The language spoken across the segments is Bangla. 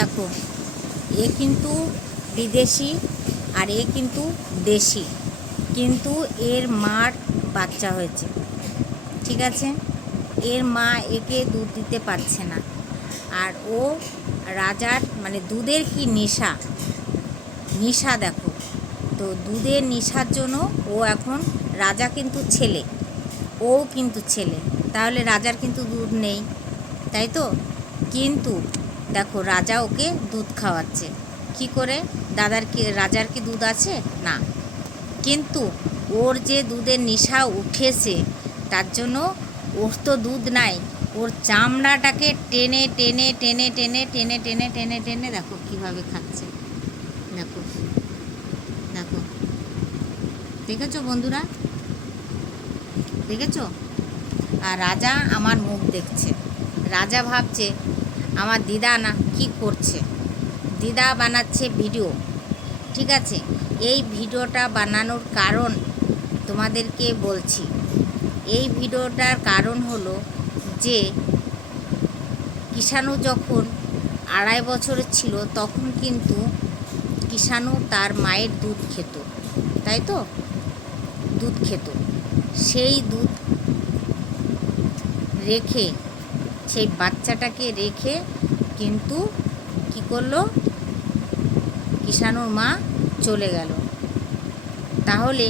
দেখো, এ কিন্তু বিদেশি আর এ কিন্তু দেশি, কিন্তু এর মার বাচ্চা হয়েছে, ঠিক আছে। এর মা একে দুধ দিতে পারছে না, আর ও রাজার মানে দুধের কি নেশা নেশা দেখো। তো দুধের নেশার জন্য ও এখন, রাজা কিন্তু ছেলে, ও কিন্তু ছেলে, তাহলে রাজার কিন্তু দুধ নেই, তাই তো। কিন্তু দেখো, রাজা ওকে দুধ খাওয়াচ্ছে কি করে? রাজার কি দুধ আছে? না। কিন্তু ওর যে দুধের নেশা উঠেছে, তার জন্য ওর তো দুধ নাই, ওর চামড়াটাকে টেনে টেনে টেনে টেনে টেনে টেনে টেনে টেনে দেখো কীভাবে খাচ্ছে। দেখো দেখো, দেখেছো বন্ধুরা, দেখেছো? আর রাজা আমার মুখ দেখছে। রাজা ভাবছে আমার দিদা না কি করছে, দিদা বানাচ্ছে ভিডিও, ঠিক আছে। এই ভিডিওটা বানানোর কারণ তোমাদেরকে বলছি। এই ভিডিওটার কারণ হলো যে কিষাণু যখন 2.5 বছরের ছিল, তখন কিন্তু কিষাণু তার মায়ের দুধ খেত, তাই তো, দুধ খেত। সেই দুধ রেখে, সেই বাচ্চাটাকে রেখে কিন্তু কি করলো, কিষাণুর মা চলে গেল। তাহলে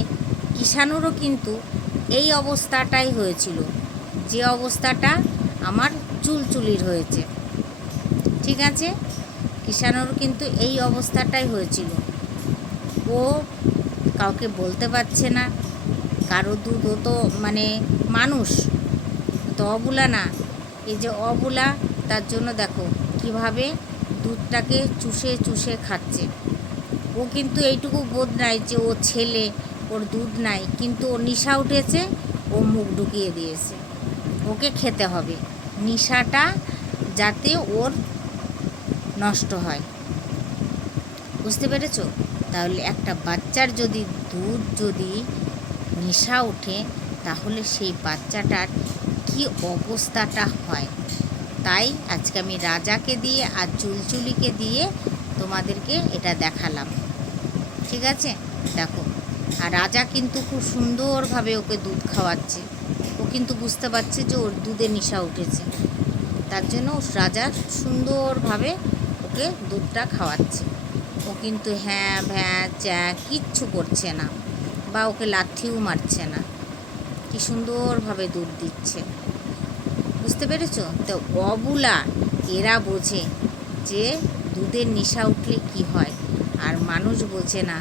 কিষাণুরও কিন্তু এই অবস্থাটাই হয়েছিল, যে অবস্থাটা আমার চুলচুলির হয়েছে, ঠিক আছে। কিষাণুরও কিন্তু এই অবস্থাটাই হয়েছিল। ও কাউকে বলতে পারছে না, কারো দুধ, ও তো মানে মানুষ তো, অবুলা না। এই যে অবুলা, তার জন্য দেখো কিভাবে দুধটাকে চুষে চুষে খাচ্ছে। ও কিন্তু এইটুকু বোধ নাই যে ও ছেলে, ওর দুধ নাই, কিন্তু ওর নেশা উঠেছে, ও মুখ ঢুকিয়ে দিয়েছে। ওকে খেতে হবে, নেশাটা যাতে ওর নষ্ট হয়, বুঝতে পেরেছো? তাহলে একটা বাচ্চার যদি নেশা ওঠে, তাহলে সেই বাচ্চাটার কি অবস্থাটা হয়। তাই আজকে আমি রাজাকে দিয়ে আর চুলচুলিকে দিয়ে তোমাদেরকে এটা দেখালাম, ঠিক আছে। দেখো, আর রাজা কিন্তু খুব সুন্দরভাবে ওকে দুধ খাওয়াচ্ছে। ও কিন্তু বুঝতে পারছে যে ওর দুধে নেশা উঠেছে, তার জন্য রাজা সুন্দরভাবে ওকে দুধটা খাওয়াচ্ছে। ও কিন্তু হ্যাঁ ভ্যাঁ চ্যাঁ কিচ্ছু করছে না, বা ওকে লাথিও মারছে না, কি সুন্দরভাবে দুধ দিচ্ছে, বুঝতে পেরেছো? তো অবুলা এরা বোঝে যে দুধের নেশা উঠলে কি হয়, আর মানুষ বোঝে না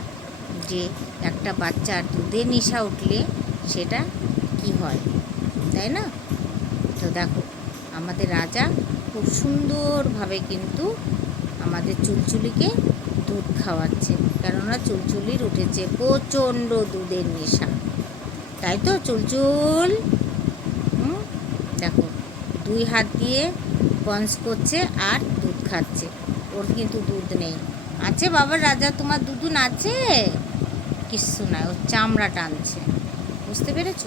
যে একটা বাচ্চার দুধের নেশা উঠলে সেটা কি হয়, তাই না? তো দেখো, আমাদের রাজা খুব সুন্দরভাবে কিন্তু আমাদের চুলচুলিকে দুধ খাওয়াচ্ছে, কেননা চুলচুলির উঠেছে প্রচণ্ড দুধের নেশা, তাই তো চুলচুল। দেখো, 2 হাত দিয়ে পঞ্চ করছে আর দুধ খাচ্ছে, ওর কিন্তু দুধ নেই। আছে বাবা রাজা, তোমার দুধ আছে? কিচ্ছু নাই, ওর চামড়া টানছে, বুঝতে পেরেছ?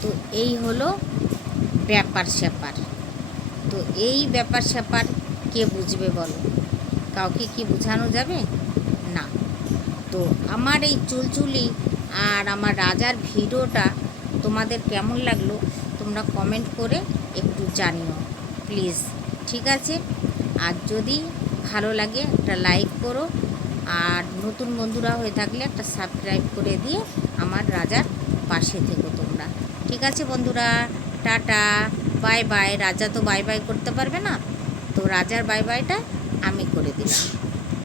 তো এই হলো ব্যাপার স্যাপার। তো এই ব্যাপার স্যাপার কে বুঝবে বলো? কাউকে কি বোঝানো যাবে না। তো আমার এই চুলচুলি আর আমার রাজার ভিডিওটা তোমাদের কেমন লাগলো তোমরা কমেন্ট করে একটু জানিও প্লিজ, ঠিক আছে। আর যদি ভালো লাগে একটা লাইক করো, আর নতুন বন্ধুরা হয়ে থাকলে একটা সাবস্ক্রাইব করে দিয়ে আমার রাজার পাশে থেকো তোমরা, ঠিক আছে বন্ধুরা। Tata, bye bye. রাজা তো বাই বাই করতে পারবে না, তো রাজার বাই বাইটা আমি করে দিলাম।